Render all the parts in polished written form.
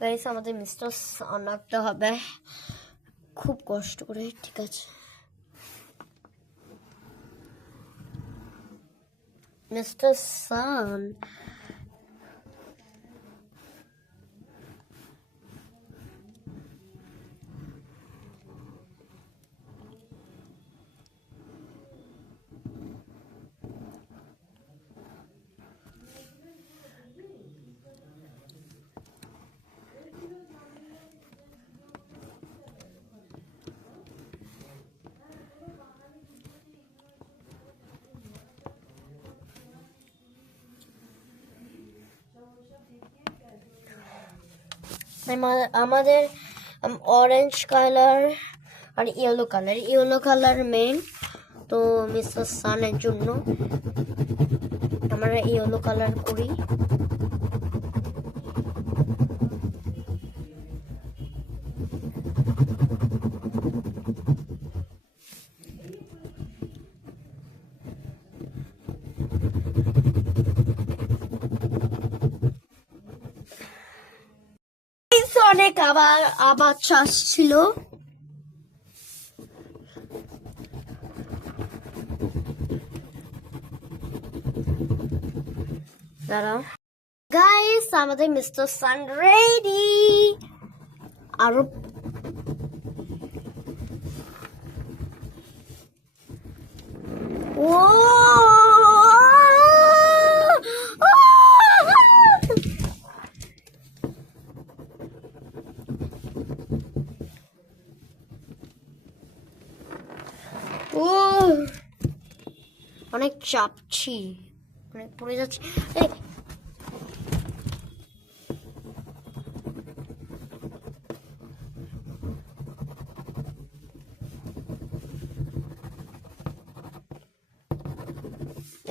গাইস আমাদের মিস্টার সান আঁকতে হবে খুব কষ্ট করে। ঠিক আছে মিস্টার সান, আমাদের অরেঞ্জ কালার আর ইয়েলো কালার মেইন, তো মিস্টার সানের জন্য আমরা ইয়েলো কালার করি। অনেক আবার চাষ ছিল। দাঁড়াও গাইস, আমাদের মিস্টার সান রেডি। আরো ও ও অনেক চাপছি, অনেক পড়ে যাচ্ছে।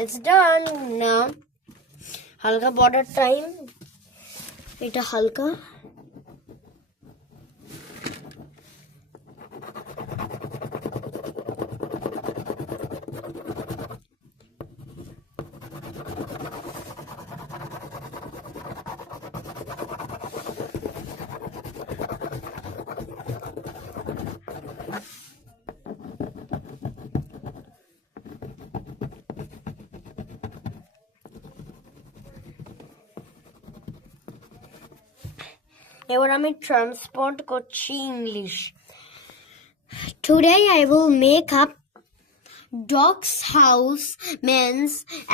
It's done now. হালকা বর্ডার টাইম, এটা হালকা। এবার আমি ট্রান্সপোর্ট করছি English. Today I will make up dogs house means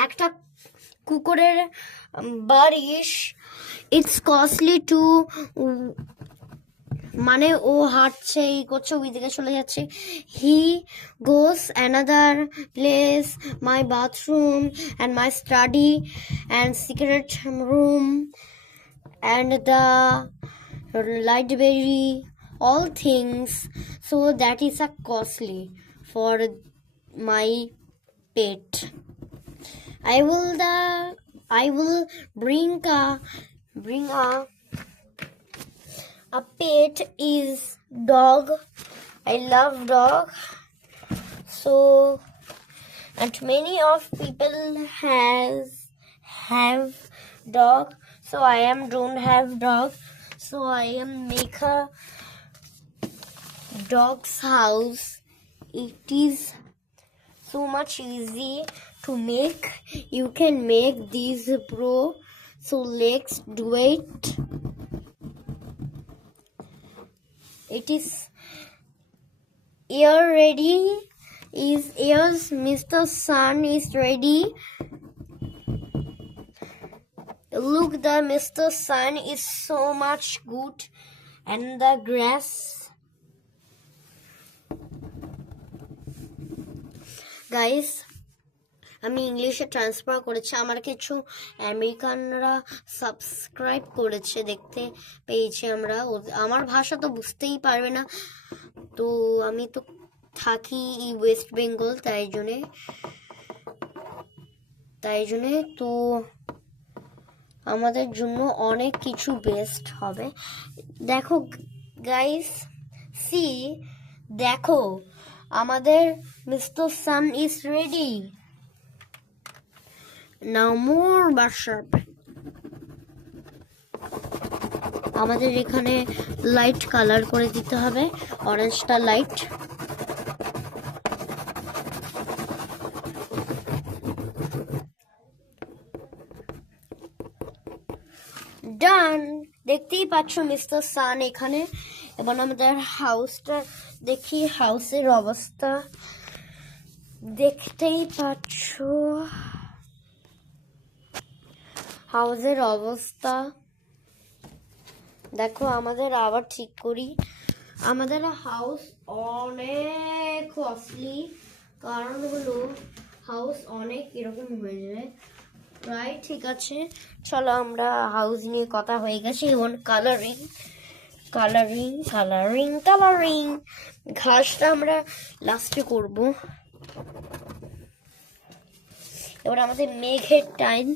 একটা কুকুরের বারিশ। ইটস কস্টলি টু, মানে ও হাঁটছে, এই করছে, ওই দিকে চলে যাচ্ছে। He goes another place, my bathroom and my study and secret room and the library, all things, so that is a costly for my pet. I will bring a pet is dog. I love dog, so and many of people have dog, so I don't have dog, so I am make a dog's house. It is so much easy to make. You can make these pro, so let's do it. It is air ready. Is yours Mr. Sun is ready? Look, the Mr. Sun is so much good, and the grass. Guys, আমি ইংলিশে ট্রান্সফার করেছি। আমার কিছু আমেরিকানরা সাবস্ক্রাইব করেছে, দেখতে পেয়েছি আমরা। আমার ভাষা তো বুঝতেই পারবে না, তো আমি তো থাকি ওয়েস্ট বেঙ্গল, তাই জন্যে তো আমাদের জন্য অনেক কিছু বেস্ট হবে। দেখো গাইস, দেখো আমাদের মিস্টার সান ইজ রেডি। নাও মোর বাসাব। আমাদের এখানে লাইট কালার করে দিতে হবে, অরেঞ্জটা লাইট। ডান, দেখতেই পাচ্ছ মিস্টার সান এখানে। এবার আমাদের হাউসটা দেখি, হাউসের অবস্থা দেখতেই পাচ্ছ, হাউসের অবস্থা দেখো। আমাদের আবার ঠিক করি, আমাদের হাউস অনেক কস্টলি, কারণ হলো হাউস অনেক এরকম হয়ে যায় প্রায়। ঠিক আছে, চলো আমরা হাউস নিয়ে কথা হয়ে গেছে, এবং কালারিং কালারিং কালারিং কালারিং ঘাসটা আমরা লাস্টে করব। এবার আমাদের মেঘের টাইম,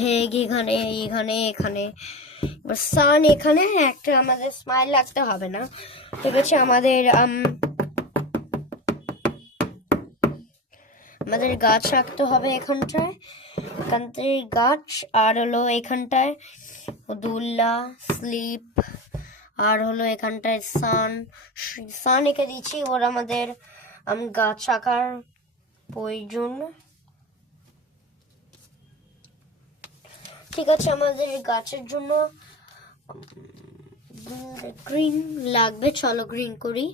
মেঘ এখানে এখানে এখানে, এবার সান এখানে, একটা আমাদের স্মাইল লাগতে হবে না। ঠিক আছে, আমাদের আমাদের গাছ রাখতে হবে এখানটায়, এখানটায় গাছ, আর হলো এখানটায় দুল্লা স্লিপ, আর হলো এখানটায় সান সান এঁকে দিচ্ছি। ওর আমাদের গাছ আঁকার প্রয়োজন। ঠিক আছে, আমাদের গাছের জন্য গ্রিন লাগবে, চলো গ্রিন করি।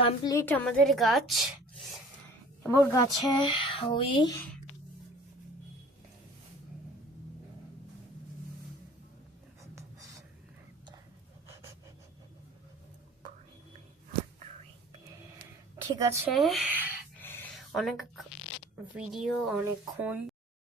কমপ্লিট আমাদের গাছ। এবার গাছে ওই ঠিক আছে, অনেক ভিডিও অনেকক্ষণ